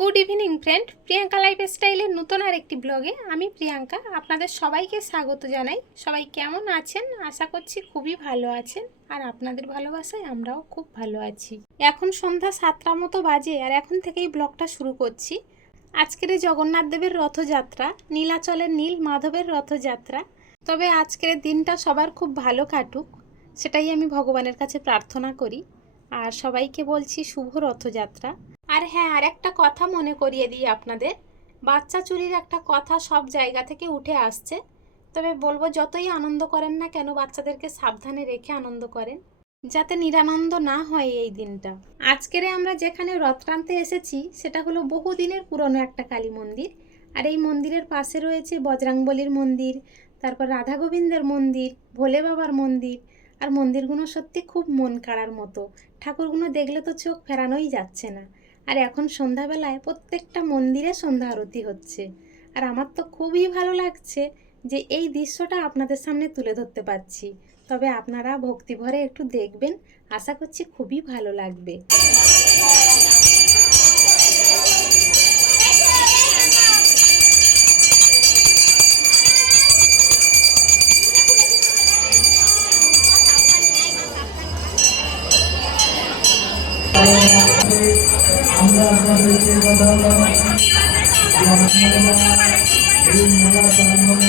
Good evening friend Priyanka life স্টাইলের নতুন আর একটি ব্লগে আমি প্রিয়াঙ্কা আপনাদের সবাইকে স্বাগত জানাই। সবাই কেমন আছেন? আশা করছি খুবই ভালো আছেন। আর আপনাদের ভালোবাসায় আমরাও খুব ভালো আছি। এখন সন্ধ্যা সাতটা মতো বাজে আর এখন থেকেই ব্লগটা শুরু করছি। আজকের জগন্নাথ দেবের রথযাত্রা, নীলাচলের নীল মাধবের রথযাত্রা। তবে আজকের দিনটা সবার খুব ভালো কাটুক, সেটাই আমি ভগবানের কাছে প্রার্থনা করি। আর সবাইকে বলছি শুভ রথযাত্রা। আর হ্যাঁ আর একটা কথা মনে করিয়ে দিই আপনাদের। বাচ্চা চুরির একটা কথা সব জায়গা থেকে উঠে আসছে। তবে বলব, যতই আনন্দ করেন না কেন, বাচ্চাদেরকে সাবধানে রেখে আনন্দ করেন। যাতে নিরানন্দ না হয় এই দিনটা। আজকের আমরা যেখানে রথ টানতে এসেছি, সেটা হলো বহুদিনের পুরনো একটা কালী মন্দির। আর এই মন্দিরের পাশে রয়েছে বজরাংবলির মন্দির, তারপর রাধা গোবিন্দের মন্দির, ভোলে বাবার মন্দির। আর মন্দিরগুলো সত্যি খুব মন কাড়ার মতো। ঠাকুরগুলো দেখলে তো চোখ ফেরানোই যাচ্ছে না। আর এখন সন্ধ্যাবেলায় প্রত্যেকটা মন্দিরে সন্ধ্যা আরতি হচ্ছে। আর আমার তো খুবই ভালো লাগছে যে এই দৃশ্যটা আপনাদের সামনে তুলে ধরতে পারছি। তবে আপনারা ভক্তিভরে একটু দেখবেন, আশা করছি খুবই ভালো লাগবে। আমরা আপনাদেরকে কথা বললাম যে আপনারা এই মেলা প্রাঙ্গণে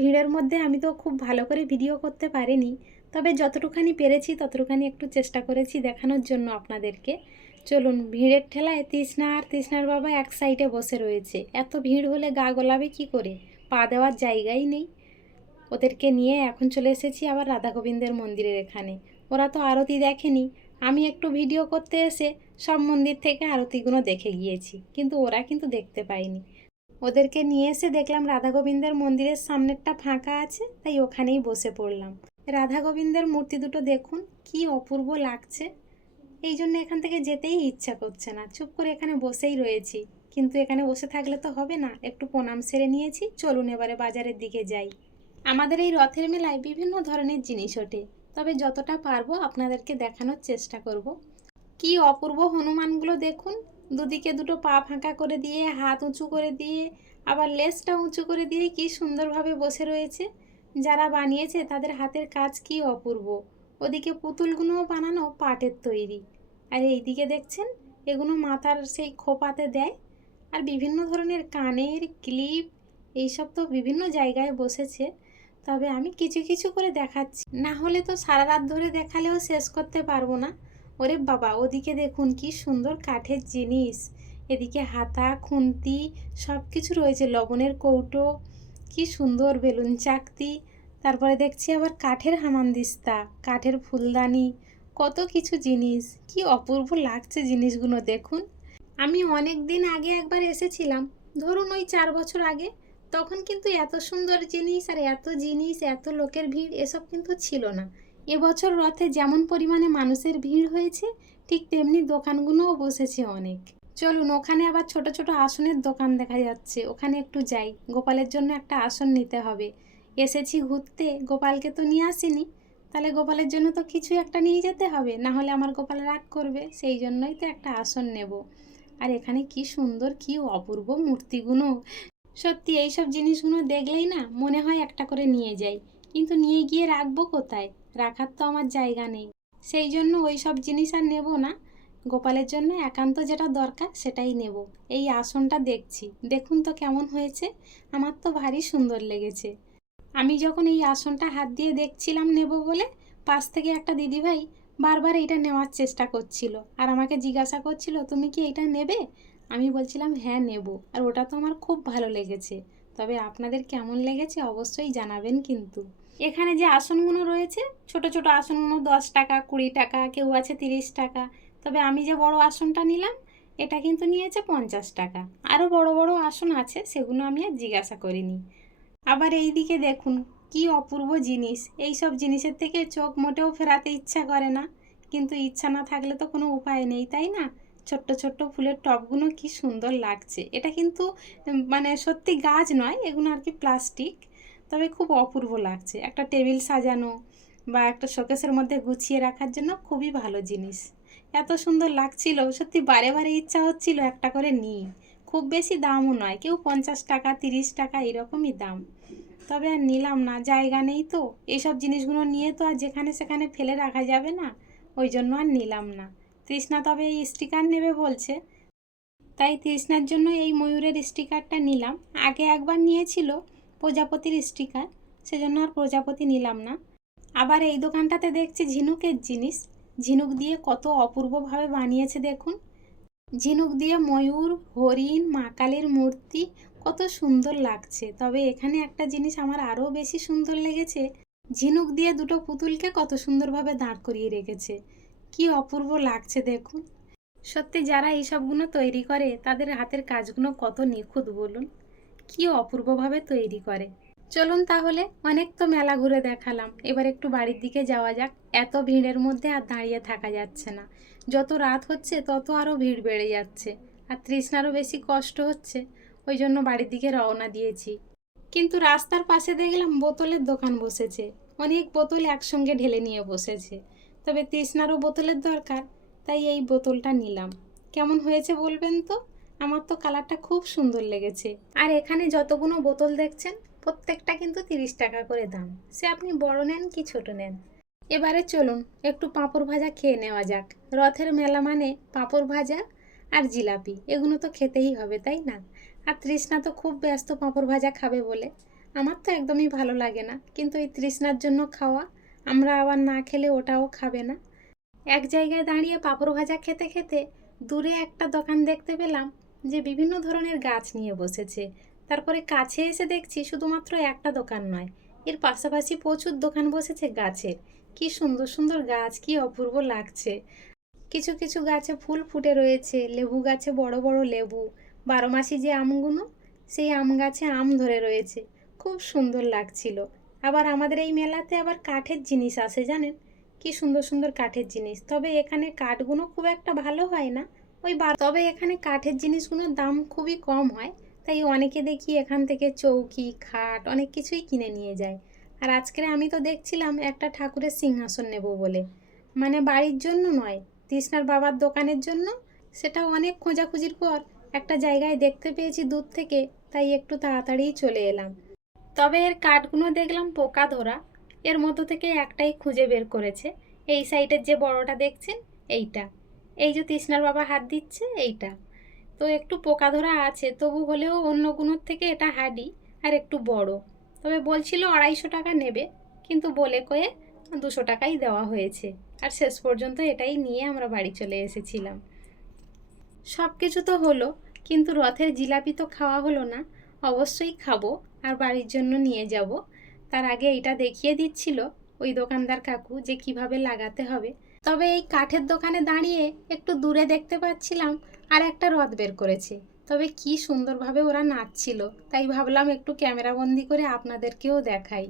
ভিড়ের মধ্যে আমি তো খুব ভালো করে ভিডিও করতে পারিনি। তবে যতটুখানি পেরেছি ততটুখানি একটু চেষ্টা করেছি দেখানোর জন্য আপনাদেরকে। চলুন, ভিড়ের ঠেলায় তৃষ্ণা আর তৃষ্ণার বাবা এক সাইডে বসে রয়েছে। এত ভিড় হলে গা গোলাবে কি করে? পা দেওয়ার জায়গাই নেই। ওদেরকে নিয়ে এখন চলে এসেছি আবার রাধা গোবিন্দের মন্দিরের এখানে। ওরা তো আরতি দেখেনি। আমি একটু ভিডিও করতে এসে সব মন্দির থেকে আরতিগুলো দেখে গিয়েছি। কিন্তু ওরা কিন্তু দেখতে পায়নি। ওদেরকে নিয়ে এসে দেখলাম রাধা গোবিন্দের মন্দিরের সামনেরটা ফাঁকা আছে, তাই ওখানেই বসে পড়লাম। রাধা গোবিন্দের মূর্তি দুটো দেখুন, কি অপূর্ব লাগছে। এই জন্য এখান থেকে যেতেই ইচ্ছা করছে না, চুপ করে এখানে বসেই রয়েছি। কিন্তু এখানে বসে থাকলে তো হবে না, একটু প্রণাম সেরে নিয়েছি, চলুন এবারে বাজারের দিকে যাই। আমাদের এই রথের মেলায় বিভিন্ন ধরনের জিনিস ওঠে, তবে যতটা পারব আপনাদেরকে দেখানোর চেষ্টা করব। কি অপূর্ব হনুমানগুলো দেখুন দুদিকে দুটো পা ফাঁকা করে দিয়ে, হাত উঁচু করে দিয়ে, আবার লেজটা উঁচু করে দিয়ে কি সুন্দরভাবে বসে রয়েছে। যারা বানিয়েছে তাদের হাতের কাজ কি অপূর্ব। ওদিকে পুতুলগুলোও বানানো পাটের তৈরি। আর এইদিকে দেখছেন, এগুলো মাথার সেই খোপাতে দেয়। আর বিভিন্ন ধরনের কানের ক্লিপ, এইসব তো বিভিন্ন জায়গায় বসেছে। তবে আমি কিছু কিছু করে দেখাচ্ছি। না হলে তো সারা রাত ধরে দেখালেও শেষ করতে পারব না। ওরে বাবা, ওদিকে দেখুন কি সুন্দর কাঠের জিনিস। এদিকে হাতা, খুন্তি সব কিছু রয়েছে, লবণের কৌটো, কি সুন্দর বেলুন চাকতি। তারপরে দেখছি আবার কাঠের হামানদিস্তা কাঠের ফুলদানি, কত কিছু জিনিস। কি অপূর্ব লাগছে জিনিসগুলো দেখুন। আমি অনেক দিন আগে একবার এসেছিলাম, ধরুন ওই চার বছর আগে। তখন কিন্তু এত সুন্দর জিনিস আর এত জিনিস, এত লোকের ভিড়, এসব কিন্তু ছিল না। এবছর রথে যেমন পরিমাণে মানুষের ভিড় হয়েছে, ঠিক তেমনি দোকানগুলোও বসেছে অনেক। চলুন, ওখানে আবার ছোট ছোট আসনের দোকান দেখা যাচ্ছে। ওখানে একটু যাই। গোপালের জন্য একটা আসন নিতে হবে। এসেছি ঘুরতে। গোপালকে তো নিয়ে আসিনি। তাহলে গোপালের জন্য তো কিছু একটা নিয়ে যেতে হবে। না হলে আমার গোপাল রাগ করবে। সেই জন্যই তো একটা আসন নেব। আর এখানে কি সুন্দর, কি অপূর্ব মূর্তিগুলো। সত্যি, এইসব জিনিসগুলো দেখলেই না মনে হয় একটা করে নিয়ে যাই। কিন্তু নিয়ে গিয়ে রাখব কোথায়? রাখার তো আমার জায়গা নেই। সেই জন্য ওই সব জিনিস আর নেব না। গোপালের জন্য একান্ত যেটা দরকার সেটাই নেব। এই আসনটা দেখছি। দেখুন তো কেমন হয়েছে। আমার তো ভারী সুন্দর লেগেছে। আমি যখন এই আসনটা হাত দিয়ে দেখছিলাম নেব বলে, পাশ থেকে একটা দিদিভাই বারবার এটা নেওয়ার চেষ্টা করছিল আর আমাকে জিজ্ঞাসা করছিল, তুমি কি এটা নেবে? আমি বলছিলাম হ্যাঁ নেব। আর ওটা তো আমার খুব ভালো লেগেছে। তবে আপনাদের কেমন লেগেছে অবশ্যই জানাবেন কিন্তু। এখানে যে আসনগুলো রয়েছে, ছোট ছোট আসনগুলো দশ টাকা, কুড়ি টাকা, কেউ আছে তিরিশ টাকা। তবে আমি যে বড় আসনটা নিলাম, এটা কিন্তু নিয়েছে পঞ্চাশ টাকা। আরও বড় বড় আসন আছে, সেগুলো আমি আর জিজ্ঞাসা করিনি। আবার এই দিকে দেখুন, কি অপূর্ব জিনিস। এই সব জিনিসের থেকে চোখ মোটেও ফেরাতে ইচ্ছা করে না। কিন্তু ইচ্ছা না থাকলে তো কোনো উপায় নেই, তাই না? ছোট্ট ছোট্ট ফুলের টবগুলো কি সুন্দর লাগছে। এটা কিন্তু মানে সত্যি গাছ নয়, এগুলো আর কি প্লাস্টিক। তবে খুব অপূর্ব লাগছে। একটা টেবিল সাজানো বা একটা শোকেসের মধ্যে গুছিয়ে রাখার জন্য খুবই ভালো জিনিস। এত সুন্দর লাগছিল, সত্যি বারে বারে ইচ্ছা হচ্ছিল একটা করে নিই। খুব বেশি দামও নয়, কেউ পঞ্চাশ টাকা, তিরিশ টাকা এরকমই দাম। তবে আর নিলাম না, জায়গা নেই তো। এইসব জিনিসগুলো নিয়ে তো আর যেখানে সেখানে ফেলে রাখা যাবে না। ওই জন্য আর নিলাম না। তৃষ্ণা তবে এই স্টিকার নেবে বলছে। তাই তৃষ্ণার জন্য এই ময়ূরের স্টিকারটা নিলাম। আগে একবার নিয়েছিল প্রজাপতির স্টিকার, সেজন্য আর প্রজাপতি নিলাম না। আবার এই দোকানটাতে দেখছি ঝিনুকের জিনিস। ঝিনুক দিয়ে কত অপূর্বভাবে বানিয়েছে দেখুন। ঝিনুক দিয়ে ময়ূর, হরিণ, মা কালীর মূর্তি, কত সুন্দর লাগছে। তবে এখানে একটা জিনিস আমার আরও বেশি সুন্দর লেগেছে। ঝিনুক দিয়ে দুটো পুতুলকে কত সুন্দরভাবে দাঁড় করিয়ে রেখেছে। কি অপূর্ব লাগছে দেখুন। সত্যি যারা এইসবগুলো তৈরি করে, তাদের হাতের কাজগুলো কত নিখুঁত বলুন। কি অপূর্বভাবে তৈরি করে। চলুন তাহলে অনেক তো মেলা ঘুরে দেখালাম। এবার একটু বাড়ির দিকে যাওয়া যাক। এত ভিড়ের মধ্যে আর দাঁড়িয়ে থাকা যাচ্ছে না। যত রাত হচ্ছে, তত আরও ভিড় বেড়ে যাচ্ছে। আর তৃষ্ণারও বেশি কষ্ট হচ্ছে। ওই জন্য বাড়ির দিকে রওনা দিয়েছি। কিন্তু রাস্তার পাশে দেখলাম বোতলের দোকান বসেছে। অনেক বোতল একসঙ্গে ঢেলে নিয়ে বসেছে। তবে তৃষ্ণারও বোতলের দরকার, তাই এই বোতলটা নিলাম। কেমন হয়েছে বলবেন তো? আমার তো কালারটা খুব সুন্দর লেগেছে। আর এখানে যতগুলো বোতল দেখছেন, প্রত্যেকটা কিন্তু তিরিশ টাকা করে দাম। সে আপনি বড় নেন কি ছোট নেন? এবারে চলুন, একটু পাঁপড় ভাজা খেয়ে নেওয়া যাক। রথের মেলা মানে পাঁপড় ভাজা আর জিলাপি। এগুলো তো খেতেই হবে, তাই না? আর তৃষ্ণা তো খুব ব্যস্ত পাঁপড় ভাজা খাবে বলে। আমার তো একদমই ভালো লাগে না, কিন্তু এই তৃষ্ণার জন্য খাওয়া, আমরা আবার না খেলে ওটাও খাবে না। এক জায়গায় দাঁড়িয়ে পাঁপড় ভাজা খেতে খেতে দূরে একটা দোকান দেখতে পেলাম যে বিভিন্ন ধরনের গাছ নিয়ে বসেছে। তারপরে কাছে এসে দেখছি শুধুমাত্র একটা দোকান নয়, এর পাশাপাশি প্রচুর দোকান বসেছে গাছের। কি সুন্দর সুন্দর গাছ, কি অপূর্ব লাগছে। কিছু কিছু গাছে ফুল ফুটে রয়েছে, লেবু গাছে বড় বড় লেবু, বারো মাসি যে আমগুলো সেই আম গাছে আম ধরে রয়েছে। খুব সুন্দর লাগছিল। আবার আমাদের এই মেলাতে আবার কাঠের জিনিস আসে জানেন? কি সুন্দর সুন্দর কাঠের জিনিস। তবে এখানে কাঠগুলো খুব একটা ভালো হয় না। ওই বা তবে এখানে কাঠের জিনিসগুলোর দাম খুবই কম হয়, তাই অনেকে দেখি এখান থেকে চৌকি, খাট অনেক কিছুই কিনে নিয়ে যায়। আর আজকে আমি তো দেখছিলাম একটা ঠাকুরের সিংহাসন নেব বলে। মানে বাড়ির জন্য নয় তৃষ্ণার বাবার দোকানের জন্য? সেটা অনেক খোঁজাখুঁজির পর একটা জায়গায় দেখতে পেয়েছি দূর থেকে, তাই একটু তাড়াতাড়িই চলে এলাম। তবে এর কাঠগুলো দেখলাম পোকা ধরা, এর মতো থেকে একটাই খুঁজে বের করেছে, এই সাইডের যে বড়টা দেখছেন, এইটা। এই যে তৃষ্ণার বাবা হাত দিচ্ছে, এইটা। তো একটু পোকা ধরা আছে, তবু হলেও অন্য গুণোর থেকে এটা হাডি আর একটু বড়। তবে বলছিল আড়াইশো টাকা নেবে, কিন্তু বলে কয়ে দুশো টাকাই দেওয়া হয়েছে। আর শেষ পর্যন্ত এটাই নিয়ে আমরা বাড়ি চলে এসেছিলাম। সব কিছু তো হলো, কিন্তু রথের জিলাপি তো খাওয়া হলো না। অবশ্যই খাব আর বাড়ির জন্য নিয়ে যাব। তার আগে এটা দেখিয়ে দিচ্ছিল ওই দোকানদার কাকু যে কীভাবে লাগাতে হবে। তবে এই কাঠের দোকানে দাঁড়িয়ে একটু দূরে দেখতে পাচ্ছিলাম আর একটা রথ বের করেছে। তবে কি সুন্দরভাবে ওরা নাচছিল, তাই ভাবলাম একটু ক্যামেরা বন্দি করে আপনাদেরকেও দেখাই।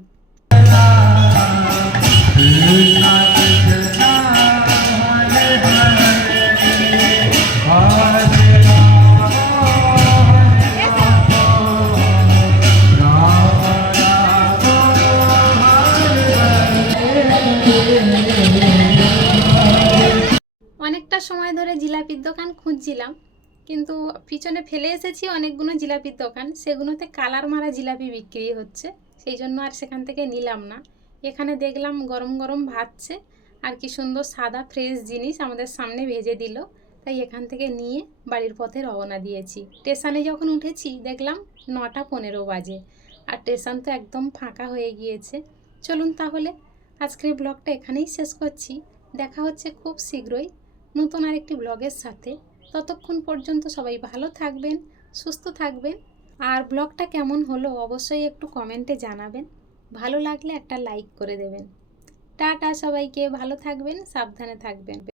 জিলাপির দোকান খুঁজছিলাম, কিন্তু পিছনে ফেলে এসেছি অনেকগুলো জিলাপির দোকান, সেগুলোতে কালার মারা জিলাপি বিক্রি হচ্ছে, সেই জন্য আর সেখান থেকে নিলাম না। এখানে দেখলাম গরম গরম ভাজছে, আর কি সুন্দর সাদা ফ্রেশ জিনিস আমাদের সামনে ভেজে দিল, তাই এখান থেকে নিয়ে বাড়ির পথে রওনা দিয়েছি। স্টেশনে যখন উঠেছি, দেখলাম নটা পনেরো বাজে, আর স্টেশন তো একদম ফাঁকা হয়ে গিয়েছে। চলুন তাহলে আজকের ব্লগটা এখানেই শেষ করছি, দেখা হচ্ছে খুব শীঘ্রই। নতুন আরেকটি ব্লগের সাথে ততক্ষণ পর্যন্ত সবাই ভালো থাকবেন, সুস্থ থাকবেন। আর ব্লগটা কেমন হলো অবশ্যই একটু কমেন্টে জানাবেন। ভালো লাগলে একটা লাইক করে দেবেন। টাটা সবাইকে, ভালো থাকবেন, সাবধানে থাকবেন।